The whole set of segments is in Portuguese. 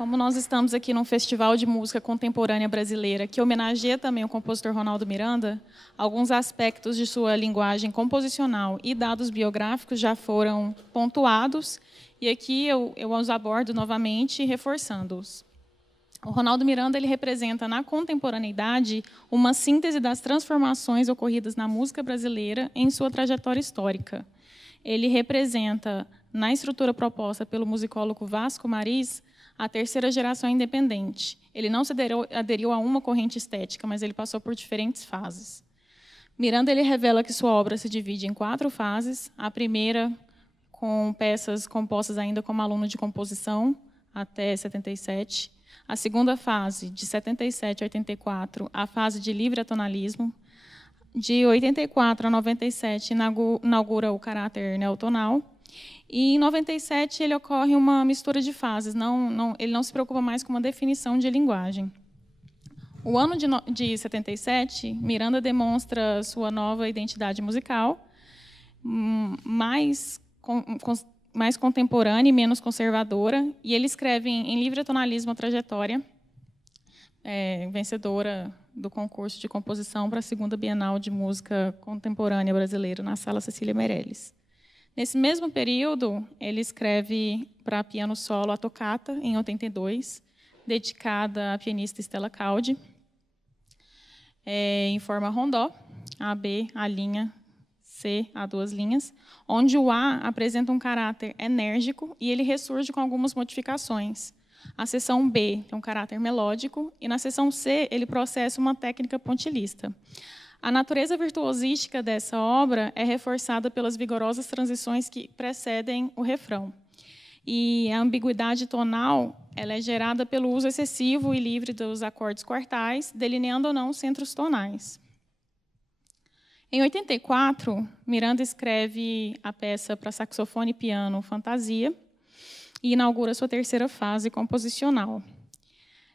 Como nós estamos aqui num festival de música contemporânea brasileira que homenageia também o compositor Ronaldo Miranda, alguns aspectos de sua linguagem composicional e dados biográficos já foram pontuados, e aqui eu os abordo novamente, reforçando-os. O Ronaldo Miranda ele representa, na contemporaneidade, uma síntese das transformações ocorridas na música brasileira em sua trajetória histórica. Ele representa, na estrutura proposta pelo musicólogo Vasco Mariz, a terceira geração independente. Ele não se aderiu a uma corrente estética, mas ele passou por diferentes fases. Miranda ele revela que sua obra se divide em 4 fases. A primeira, com peças compostas ainda como aluno de composição, até 77. A segunda fase, de 77 a 84, a fase de livre atonalismo. De 84 a 97, inaugura o caráter neotonal. E em 97 ele ocorre uma mistura de fases, ele não se preocupa mais com uma definição de linguagem. O ano de 77, Miranda demonstra sua nova identidade musical, mais contemporânea e menos conservadora, e ele escreve em livre atonalismo a trajetória, vencedora do concurso de composição para a segunda Bienal de Música Contemporânea Brasileira, na Sala Cecília Meirelles. Nesse mesmo período, ele escreve para piano solo a Toccata, em 82, dedicada à pianista Stella Caldi, em forma rondó, AB, A linha, C, a 2 linhas, onde o A apresenta um caráter enérgico e ele ressurge com algumas modificações. A seção B tem um caráter melódico e, na seção C, ele processa uma técnica pontilhista. A natureza virtuosística dessa obra é reforçada pelas vigorosas transições que precedem o refrão. E a ambiguidade tonal ela é gerada pelo uso excessivo e livre dos acordes quartais, delineando ou não centros tonais. Em 84, Miranda escreve a peça para saxofone e piano Fantasia e inaugura sua terceira fase composicional.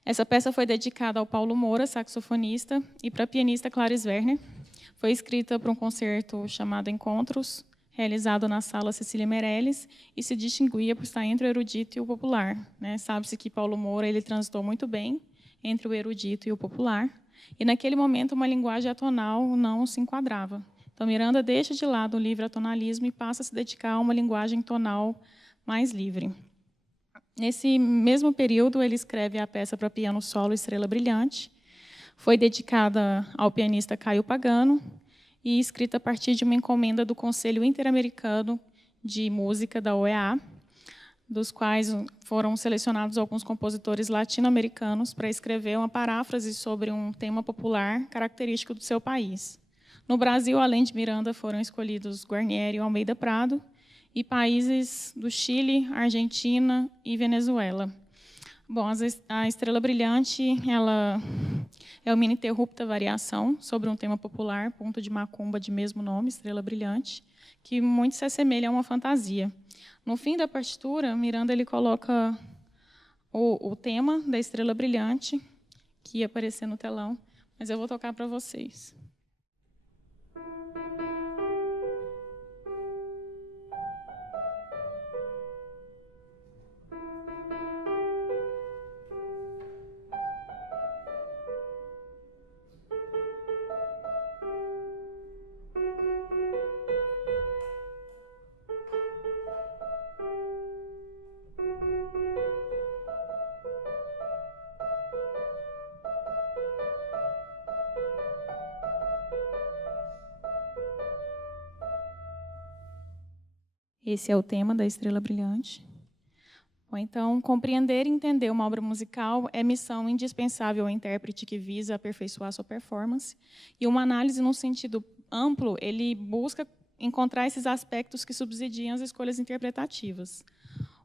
Essa peça foi dedicada ao Paulo Moura, saxofonista, e para a pianista Clarice Werner. Foi escrita para um concerto chamado Encontros, realizado na Sala Cecília Meirelles, e se distinguia por estar entre o erudito e o popular. Sabe-se que Paulo Moura ele transitou muito bem entre o erudito e o popular, e naquele momento uma linguagem atonal não se enquadrava. Então Miranda deixa de lado o livre atonalismo e passa a se dedicar a uma linguagem tonal mais livre. Nesse mesmo período, ele escreve a peça para piano solo Estrela Brilhante. Foi dedicada ao pianista Caio Pagano e escrita a partir de uma encomenda do Conselho Interamericano de Música, da OEA, dos quais foram selecionados alguns compositores latino-americanos para escrever uma paráfrase sobre um tema popular característico do seu país. No Brasil, além de Miranda, foram escolhidos Guarnieri e Almeida Prado, e países do Chile, Argentina e Venezuela. Bom, a Estrela Brilhante ela é uma ininterrupta variação sobre um tema popular, ponto de macumba de mesmo nome, Estrela Brilhante, que muito se assemelha a uma fantasia. No fim da partitura, Miranda ele coloca o tema da Estrela Brilhante, que ia aparecer no telão, mas eu vou tocar para vocês. Esse é o tema da Estrela Brilhante. Bom, então, compreender e entender uma obra musical é missão indispensável ao intérprete que visa aperfeiçoar sua performance. E uma análise, num sentido amplo, ele busca encontrar esses aspectos que subsidiam as escolhas interpretativas.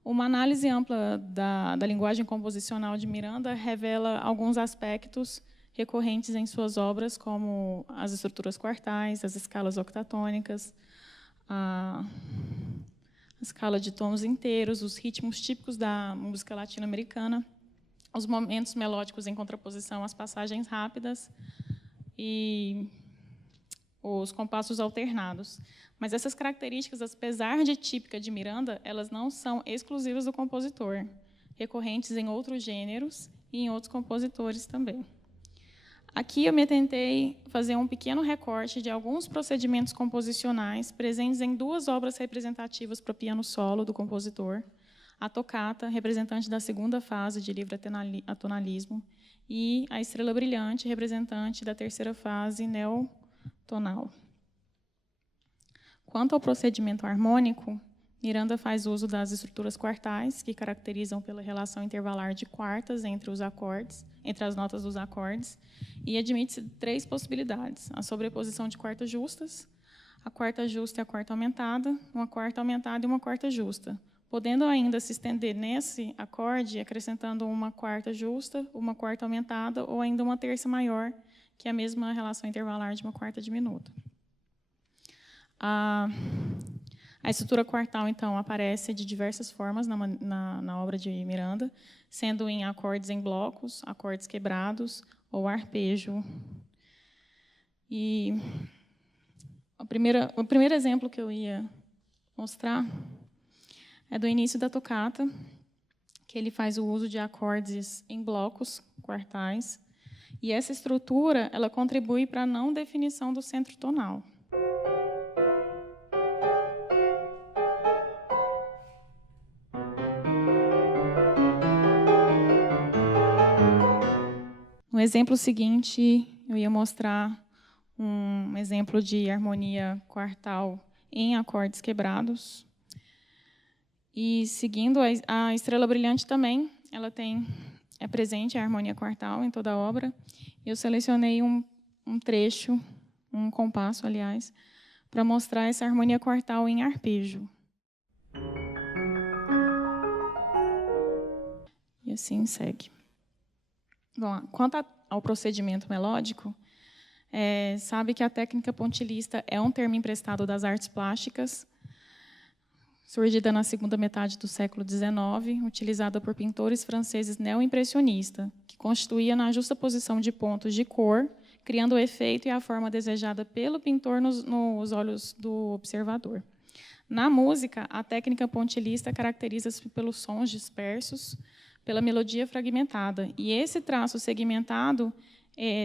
Uma análise ampla da linguagem composicional de Miranda revela alguns aspectos recorrentes em suas obras, como as estruturas quartais, as escalas octatônicas, a escala de tons inteiros, os ritmos típicos da música latino-americana, os momentos melódicos em contraposição às passagens rápidas e os compassos alternados. Mas essas características, apesar de típica de Miranda, elas não são exclusivas do compositor. recorrentes em outros gêneros e em outros compositores também. Aqui eu me tentei fazer um pequeno recorte de alguns procedimentos composicionais presentes em duas obras representativas para piano solo do compositor, a Tocata, representante da segunda fase de livre atonalismo, e a Estrela Brilhante, representante da terceira fase neotonal. Quanto ao procedimento harmônico, Miranda faz uso das estruturas quartais, que caracterizam pela relação intervalar de quartas entre os acordes, entre as notas dos acordes, e admite-se 3 possibilidades: a sobreposição de quartas justas, a quarta justa e a quarta aumentada, uma quarta aumentada e uma quarta justa, podendo ainda se estender nesse acorde, acrescentando uma quarta justa, uma quarta aumentada ou ainda uma terça maior, que é a mesma relação intervalar de uma quarta diminuta. A estrutura quartal, então, aparece de diversas formas na obra de Miranda, sendo em acordes em blocos, acordes quebrados ou arpejo. E o primeiro exemplo que eu ia mostrar é do início da tocata, que ele faz o uso de acordes em blocos quartais, e essa estrutura ela contribui para a não definição do centro tonal. No exemplo seguinte, eu ia mostrar um exemplo de harmonia quartal em acordes quebrados. E, seguindo, a Estrela Brilhante também, ela é presente a harmonia quartal em toda a obra. Eu selecionei um trecho, um compasso, aliás, para mostrar essa harmonia quartal em arpejo. E assim segue. Bom, quanto ao procedimento melódico, sabe que a técnica pontilhista é um termo emprestado das artes plásticas, surgida na segunda metade do século XIX, utilizada por pintores franceses neoimpressionistas, que constituía na justa posição de pontos de cor, criando o efeito e a forma desejada pelo pintor nos olhos do observador. Na música, a técnica pontilhista caracteriza-se pelos sons dispersos, pela melodia fragmentada. E esse traço segmentado,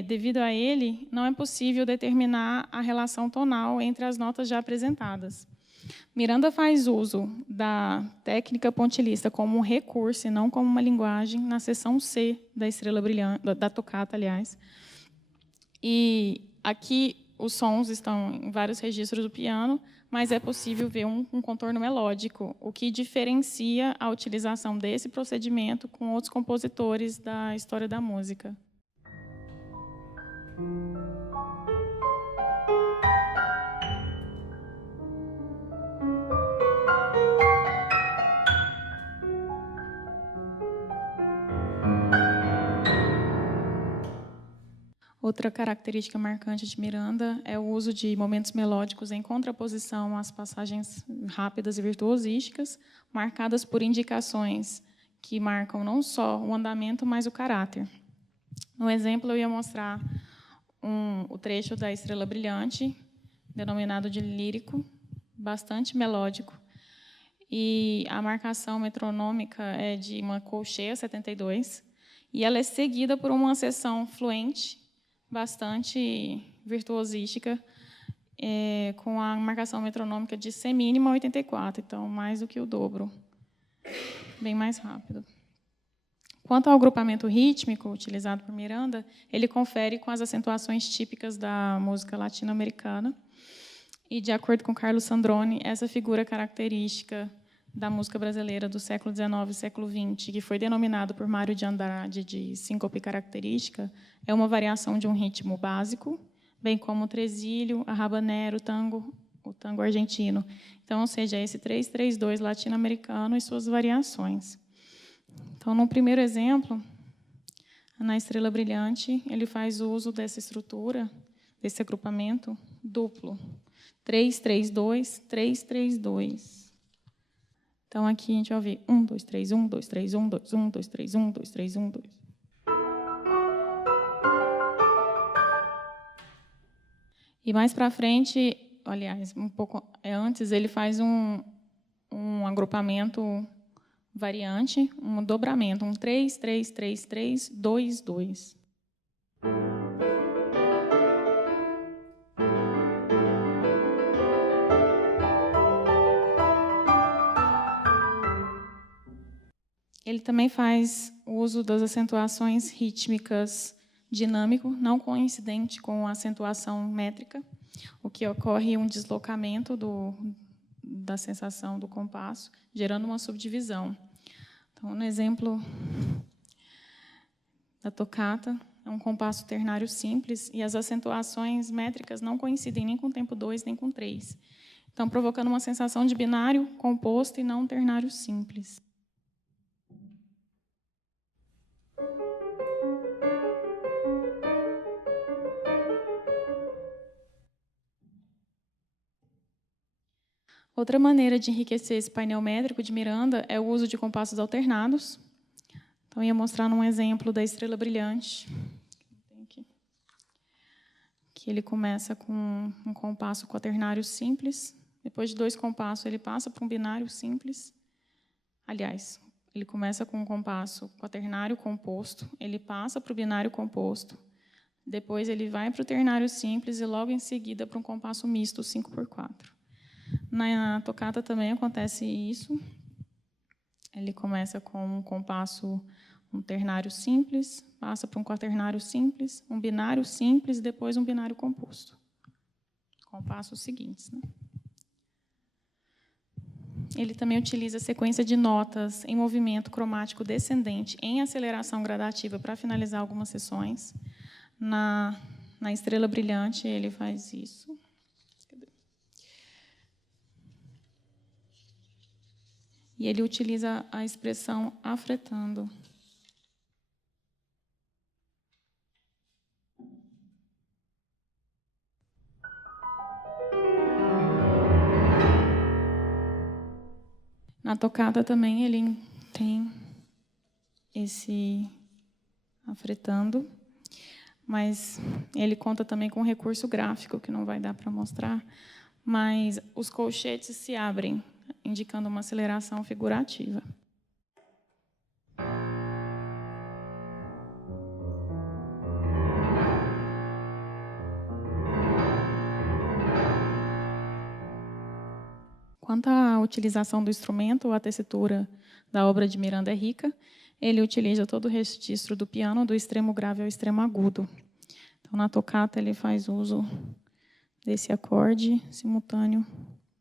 devido a ele, não é possível determinar a relação tonal entre as notas já apresentadas. Miranda faz uso da técnica pontilhista como um recurso e não como uma linguagem na seção C da Estrela Brilhante, da tocata, aliás. E aqui os sons estão em vários registros do piano, mas é possível ver um contorno melódico, o que diferencia a utilização desse procedimento com outros compositores da história da música. Outra característica marcante de Miranda é o uso de momentos melódicos em contraposição às passagens rápidas e virtuosísticas, marcadas por indicações que marcam não só o andamento, mas o caráter. No exemplo, eu ia mostrar o trecho da Estrela Brilhante, denominado de lírico, bastante melódico, e a marcação metronômica é de uma colcheia 72, e ela é seguida por uma seção fluente, bastante virtuosística, com a marcação metronômica de C mínima 84, então mais do que o dobro, bem mais rápido. Quanto ao agrupamento rítmico utilizado por Miranda, ele confere com as acentuações típicas da música latino-americana, e, de acordo com Carlos Sandrone, essa figura característica da música brasileira do século XIX e século XX, que foi denominado por Mário de Andrade de síncope característica, é uma variação de um ritmo básico, bem como o tresilho, a rabanera, o tango argentino. Então, ou seja, esse 3-3-2 latino-americano e suas variações. Então, no primeiro exemplo, na Estrela Brilhante, ele faz uso dessa estrutura, desse agrupamento duplo. 3-3-2, 3-3-2. Então, aqui a gente vai ouvir 1, 2, 3, 1, 2, 3, 1, 2, 1, 2, 3, 1, 2, 3, 1, 2. E mais para frente, aliás, um pouco antes, ele faz um agrupamento variante, um dobramento, um 3, 3, 3, 3, 2, 2. Ele também faz uso das acentuações rítmicas dinâmico, não coincidente com a acentuação métrica, o que ocorre um deslocamento da sensação do compasso, gerando uma subdivisão. Então, no exemplo da tocata, é um compasso ternário simples e as acentuações métricas não coincidem nem com o tempo 2 nem com 3. Então, provocando uma sensação de binário composto e não ternário simples. Outra maneira de enriquecer esse painel métrico de Miranda é o uso de compassos alternados. Então, eu ia mostrar num exemplo da Estrela Brilhante, que ele começa com um compasso quaternário simples. Depois de 2 compassos, ele passa para um binário simples. Aliás, ele começa com um compasso quaternário composto, ele passa para o binário composto, depois ele vai para o ternário simples e logo em seguida para um compasso misto 5/4. Na tocata também acontece isso. Ele começa com um compasso, um ternário simples, passa para um quaternário simples, um binário simples e depois um binário composto. Compassos seguintes, né? Ele também utiliza a sequência de notas em movimento cromático descendente em aceleração gradativa para finalizar algumas seções. Na Estrela Brilhante, ele faz isso. E ele utiliza a expressão afretando. Na tocata também ele tem esse afretando, mas ele conta também com um recurso gráfico, que não vai dar para mostrar, mas os colchetes se abrem, indicando uma aceleração figurativa. Quanto à utilização do instrumento, a tessitura da obra de Miranda é rica. Ele utiliza todo o registro do piano, do extremo grave ao extremo agudo. Então, na tocata, ele faz uso desse acorde simultâneo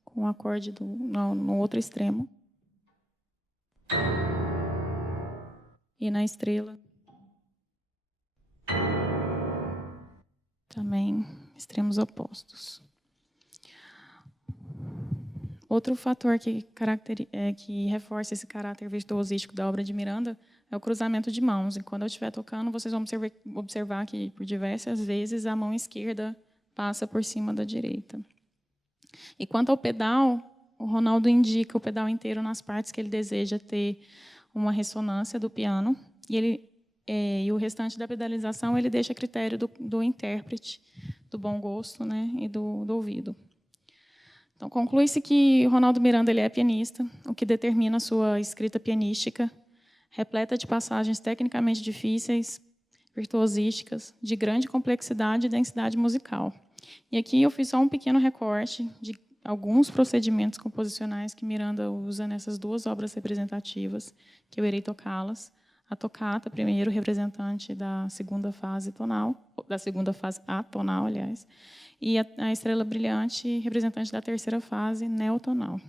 com o acorde no outro extremo. E na Estrela, também extremos opostos. Outro fator que reforça esse caráter virtuosístico da obra de Miranda é o cruzamento de mãos. E quando eu estiver tocando, vocês vão observar que, por diversas vezes, a mão esquerda passa por cima da direita. E quanto ao pedal, o Ronaldo indica o pedal inteiro nas partes que ele deseja ter uma ressonância do piano, e o restante da pedalização ele deixa a critério do intérprete, do bom gosto, né, e do ouvido. Então, conclui-se que Ronaldo Miranda ele é pianista, o que determina a sua escrita pianística, repleta de passagens tecnicamente difíceis, virtuosísticas, de grande complexidade e densidade musical. E aqui eu fiz só um pequeno recorte de alguns procedimentos composicionais que Miranda usa nessas 2 obras representativas, que eu irei tocá-las. A tocata, primeiro representante da segunda fase tonal, da segunda fase atonal, aliás, e a Estrela Brilhante, representante da terceira fase neotonal.